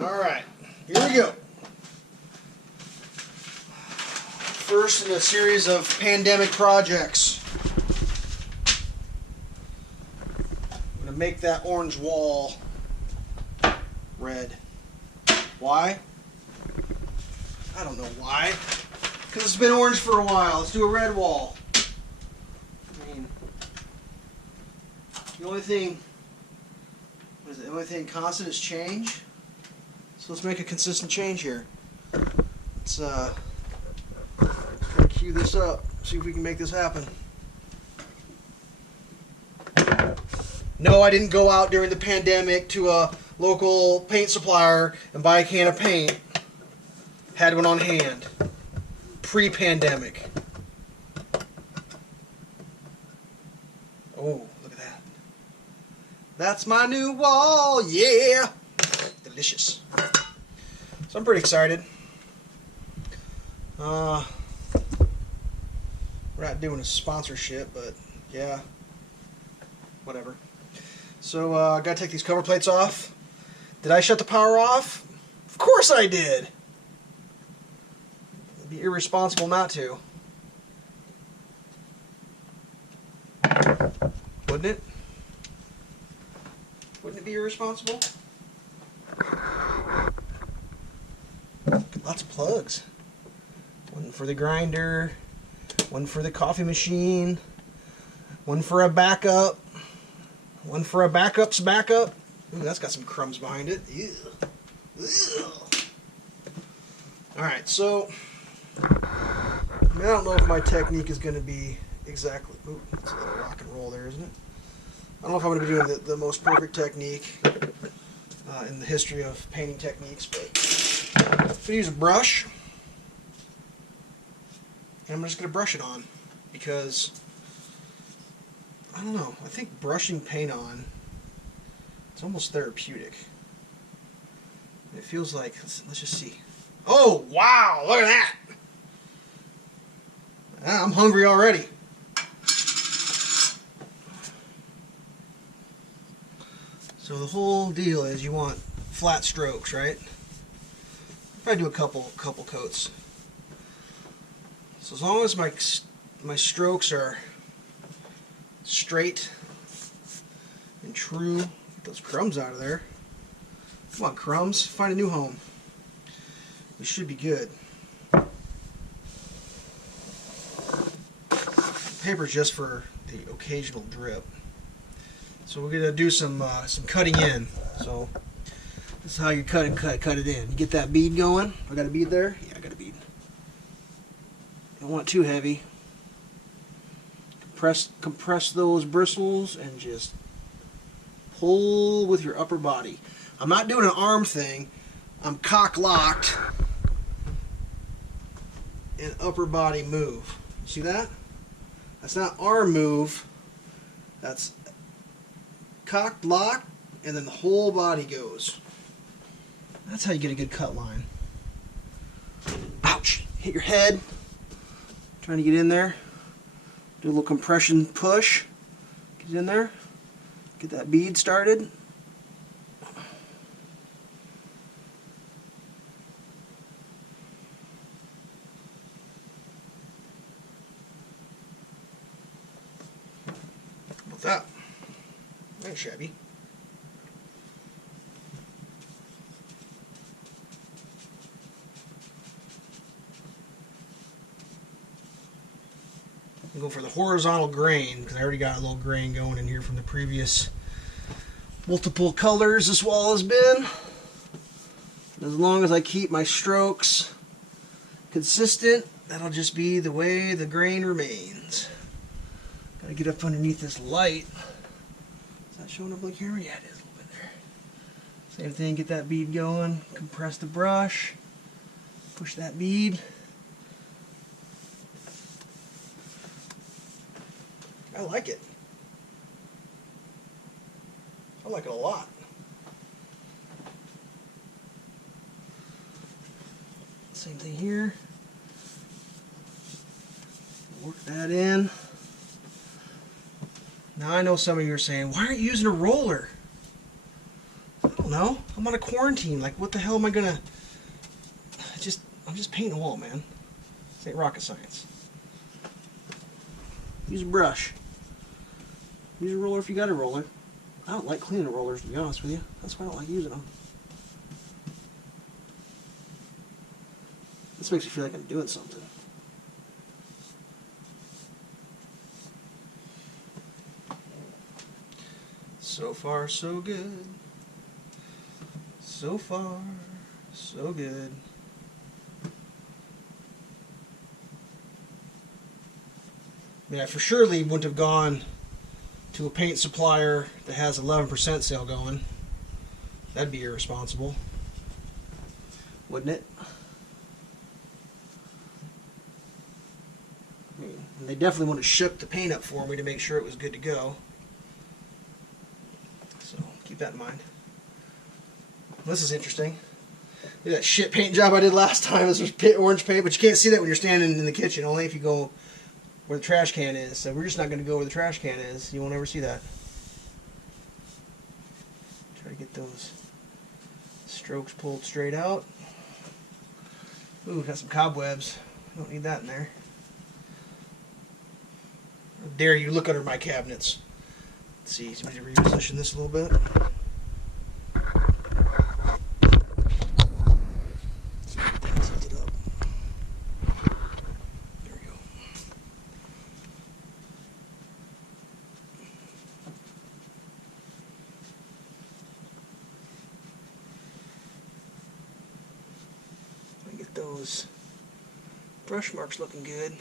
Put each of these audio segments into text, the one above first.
Alright, here we go. First in a series of pandemic projects. I'm going to make that orange wall red. Why? I don't know why. Because it's been orange for a while. Let's do a red wall. I mean, the only thing constant is change. So let's make a consistent change here. Let's cue this up, see if we can make this happen. No, I didn't go out during the pandemic to a local paint supplier and buy a can of paint. Had one on hand. Pre-pandemic. Oh, look at that. That's my new wall, yeah! Delicious. So I'm pretty excited. We're not doing a sponsorship, but yeah, whatever. So I gotta take these cover plates off. Did I shut the power off? Of course I did. It'd be irresponsible not to. Wouldn't it? Wouldn't it be irresponsible? Lots of plugs. One for the grinder, one for the coffee machine, one for a backup, one for a backup's backup. Ooh, that's got some crumbs behind it. Ew. Ew. Alright, so I don't know if my technique is going to be exactly... Ooh, that's a little rock and roll there, isn't it? I don't know if I'm going to be doing the most perfect technique in the history of painting techniques, but I'm going to use a brush. And I'm just going to brush it on because, I don't know, I think brushing paint on, it's almost therapeutic. It feels like, let's just see. Oh, wow, look at that. I'm hungry already. So the whole deal is you want flat strokes, right? If I do a couple coats. So as long as my strokes are straight and true, get those crumbs out of there. Come on, crumbs, find a new home. We should be good. Paper's just for the occasional drip. So we're gonna do some cutting in. So this is how you cut it in. You get that bead going. I got a bead there. Yeah, I got a bead. Don't want it too heavy. Compress those bristles and just pull with your upper body. I'm not doing an arm thing. I'm cock-locked and upper body move. See that? That's not arm move. That's cocked, locked, and then the whole body goes. That's how you get a good cut line. Ouch! Hit your head. Trying to get in there. Do a little compression push. Get in there. Get that bead started. How about that? That ain't shabby. I'm going for the horizontal grain because I already got a little grain going in here from the previous multiple colors this wall has been. As long as I keep my strokes consistent, that'll just be the way the grain remains. Gotta get up underneath this light. Is that showing up on the camera? Yeah, it is a little bit there. Same thing, get that bead going, compress the brush, push that bead. I like it. I like it a lot. Same thing here. Work that in. Now I know some of you are saying, why aren't you using a roller? I don't don't know. I'm on a quarantine. Like, what the hell am I gonna... I'm just painting a wall, man. This ain't rocket science. Use a brush. Use a roller if you got a roller. I don't like cleaning rollers, to be honest with you. That's why I don't like using them. This makes me feel like I'm doing something. So far, so good. So far, so good. I mean, I for surely wouldn't have gone to a paint supplier that has 11% sale going. That'd be irresponsible, wouldn't it? I mean, they definitely would have shook the paint up for me to make sure it was good to go. So keep that in mind. This is interesting. Look at that shit paint job I did last time. This was orange paint, but you can't see that when you're standing in the kitchen. Only if you go where the trash can is. So we're just not going to go where the trash can is. You won't ever see that. Try to get those strokes pulled straight out. Ooh, got some cobwebs. Don't need that in there. How dare you look under my cabinets. Let's see, let me reposition this a little bit. Those brush marks looking good.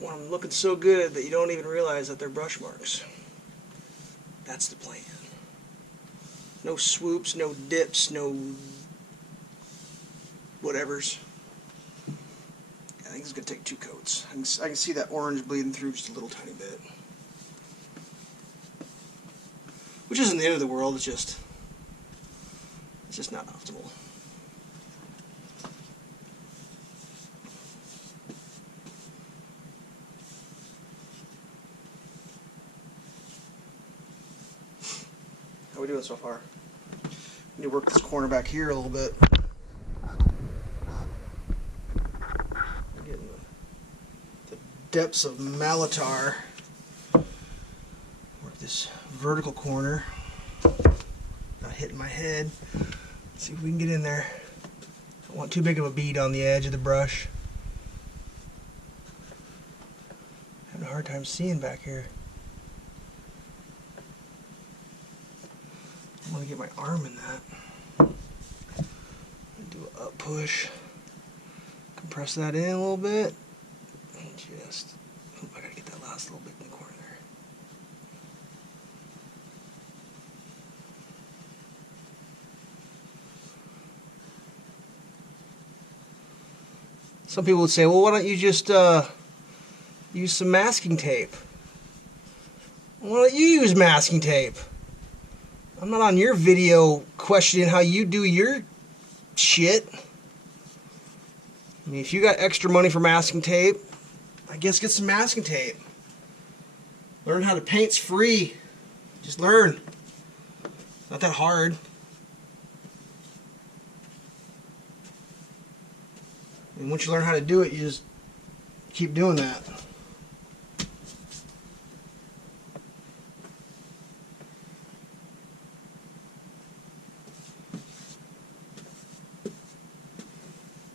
Want them looking so good that you don't even realize that they're brush marks. That's the plan. No swoops, no dips, no whatevers. I think it's going to take 2 coats. I can see that orange bleeding through just a little tiny bit. Which isn't the end of the world, it's just not optimal. How are we doing so far? Need to work this corner back here a little bit. Getting the depths of Malatar. Work this vertical corner. Not hitting my head. Let's see if we can get in there. Don't want too big of a bead on the edge of the brush. Having a hard time seeing back here. I want to get my arm in that. Do an up push. Compress that in a little bit. And just, I gotta get that last little bit in the corner there. Some people would say, well, why don't you just use some masking tape? Why don't you use masking tape? I'm not on your video questioning how you do your shit. I mean, if you got extra money for masking tape, I guess get some masking tape. Learn how to paint's free. Just learn. Not that hard. And once you learn how to do it, you just keep doing that.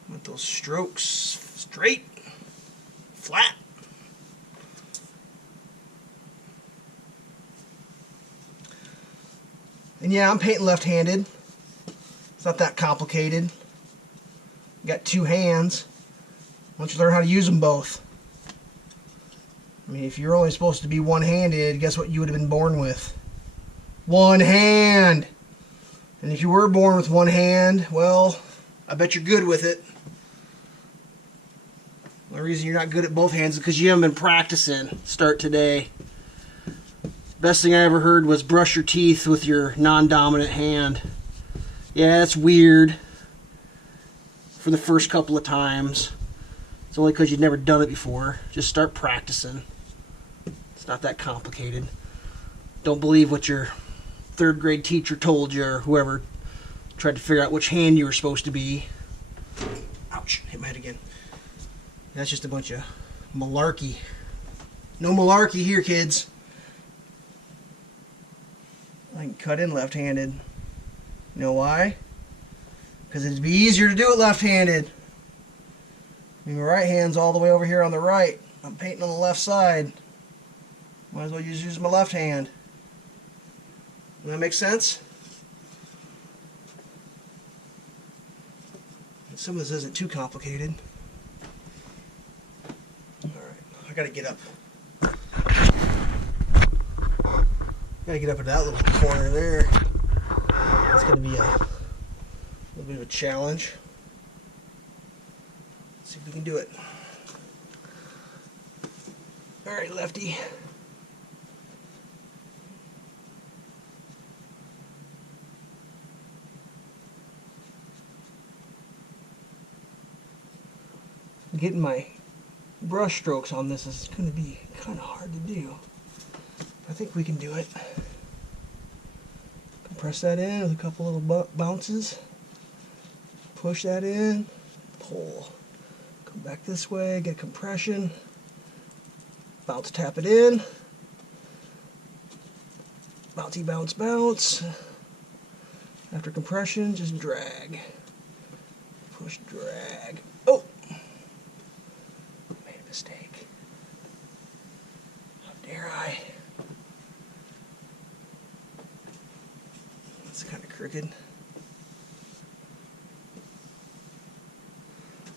Want those strokes straight, flat. And yeah, I'm painting left-handed. It's not that complicated. You got 2 hands. Once you learn how to use them both. I mean, if you're only supposed to be one-handed, guess what you would have been born with? One hand! And if you were born with one hand, well, I bet you're good with it. The reason you're not good at both hands is because you haven't been practicing. Start today. Best thing I ever heard was brush your teeth with your non-dominant hand. Yeah, that's weird for the first couple of times. It's only because you've never done it before. Just start practicing. It's not that complicated. Don't believe what your third grade teacher told you, or whoever tried to figure out which hand you were supposed to be. Ouch, hit my head again. That's just a bunch of malarkey. No malarkey here, kids. I can cut in left-handed. You know why? Because it'd be easier to do it left-handed. I mean, my right hand's all the way over here on the right. I'm painting on the left side. Might as well use my left hand. Does that make sense? Some of this isn't too complicated. Alright, I gotta get up. Gotta get up in that little corner there. That's gonna be a little bit of a challenge. Let's see if we can do it. Alright, lefty. Getting my brush strokes on this is going to be kind of hard to do. I think we can do it. Compress that in with a couple little bounces. Push that in. Pull. Come back this way. Get compression. Bounce, tap it in. Bouncy, bounce, bounce. After compression, just drag. Push, drag. Oh! Made a mistake. How dare I? That's kind of crooked.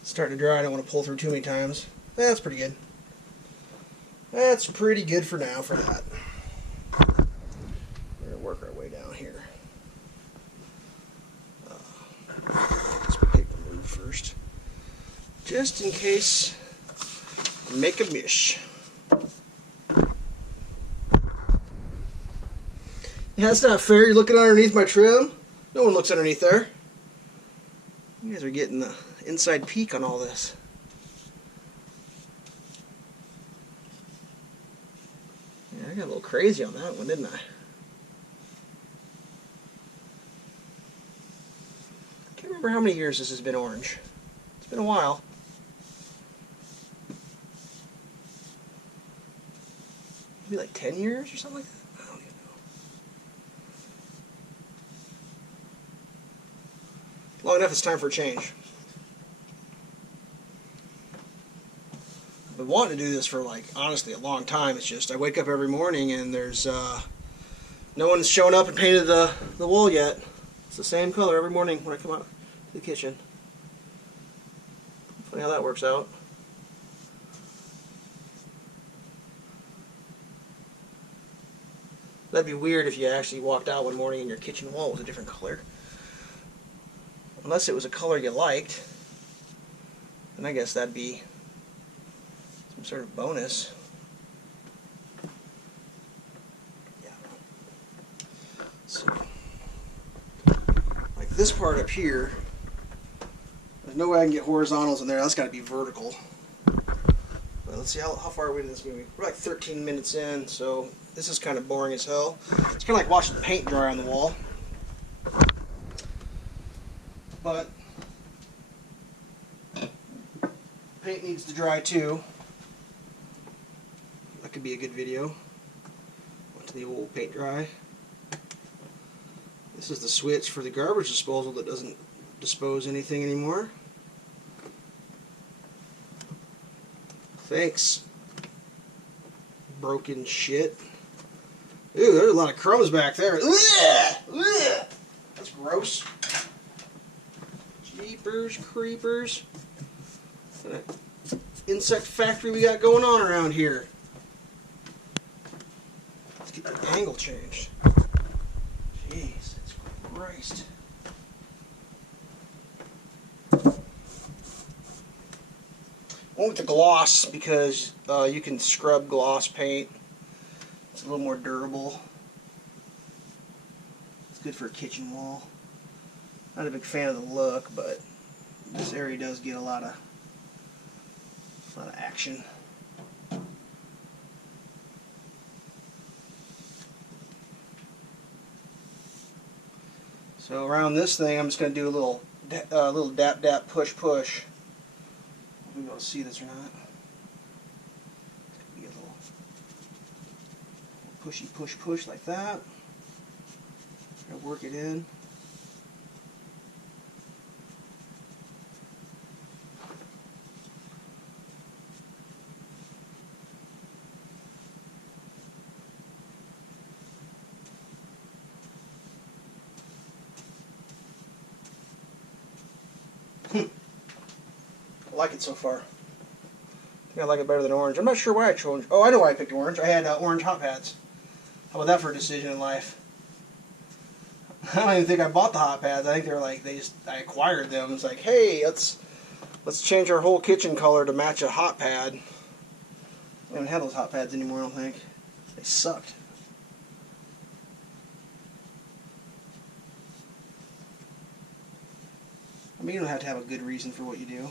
It's starting to dry. I don't want to pull through too many times. That's pretty good. That's pretty good for now for that. We're going to work our way down here. Let's put paper move first. Just in case I make a mish. Yeah, that's not fair. You're looking underneath my trim. No one looks underneath there. You guys are getting the inside peek on all this. Yeah, I got a little crazy on that one, didn't I? Can't remember how many years this has been orange. It's been a while. Maybe like 10 years or something like that? I don't even know. Long enough, it's time for a change. I've been wanting to do this for, like, honestly, a long time. It's just I wake up every morning and there's no one's shown up and painted the wall yet. It's the same color every morning when I come out to the kitchen. Funny how that works out. That'd be weird if you actually walked out one morning and your kitchen wall was a different color. Unless it was a color you liked. And I guess that'd be some sort of bonus. Yeah. So, like this part up here, there's no way I can get horizontals in there. That's got to be vertical. But let's see how far are we in this movie. We're like 13 minutes in, so this is kind of boring as hell. It's kind of like watching paint dry on the wall. But paint needs to dry too. That could be a good video. Went to the old paint dry. This is the switch for the garbage disposal that doesn't dispose anything anymore. Thanks. Broken shit. Ooh, there's a lot of crumbs back there. Ugh! That's gross. Jeepers creepers. What kind of insect factory we got going on around here? Let's get that angle changed. Jesus Christ. Went with the gloss because you can scrub gloss paint. It's a little more durable. It's good for a kitchen wall. Not a big fan of the look, but this area does get a lot of action. So around this thing, I'm just going to do a little dap dap push push. I don't know if you'll be able to see this or not. Be a little pushy push push like that. Try to work it in. I like it so far. I think I like it better than orange. I'm not sure why I chose. Oh, I know why I picked orange. I had orange hot pads. How about that for a decision in life? I don't even think I bought the hot pads. I think they were like I acquired them. It's like, hey, let's change our whole kitchen color to match a hot pad. We don't have those hot pads anymore. I don't think they sucked. I mean, you don't have to have a good reason for what you do.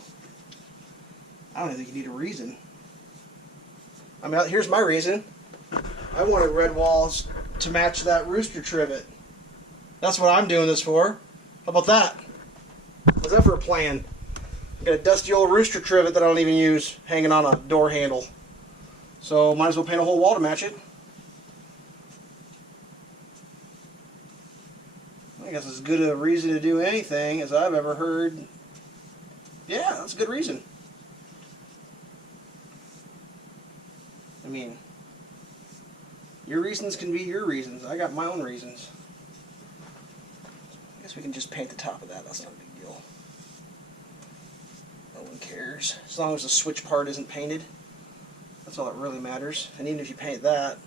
I don't even think you need a reason. I mean, here's my reason. I wanted red walls to match that rooster trivet. That's what I'm doing this for. How about that? What's that for a plan? I got a dusty old rooster trivet that I don't even use hanging on a door handle. So might as well paint a whole wall to match it. I guess as good a reason to do anything as I've ever heard. Yeah, that's a good reason. I mean, your reasons can be your reasons. I got my own reasons. I guess we can just paint the top of that. That's not a big deal. No one cares. As long as the switch part isn't painted. That's all that really matters. And even if you paint that,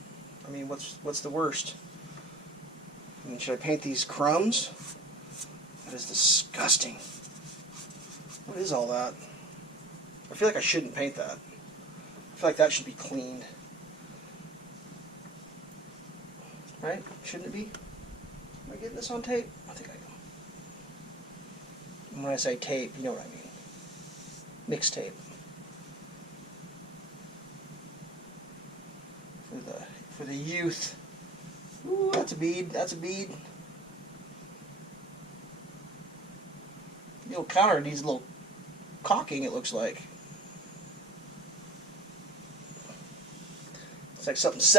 I mean, what's the worst? I mean, should I paint these crumbs? That is disgusting. What is all that? I feel like I shouldn't paint that. I feel like that should be cleaned. Right? Shouldn't it be? Am I getting this on tape? I think I am. And when I say tape, you know what I mean. Mixed tape. For the youth. Ooh, that's a bead. That's a bead. The old counter needs a little caulking, it looks like. It's like something set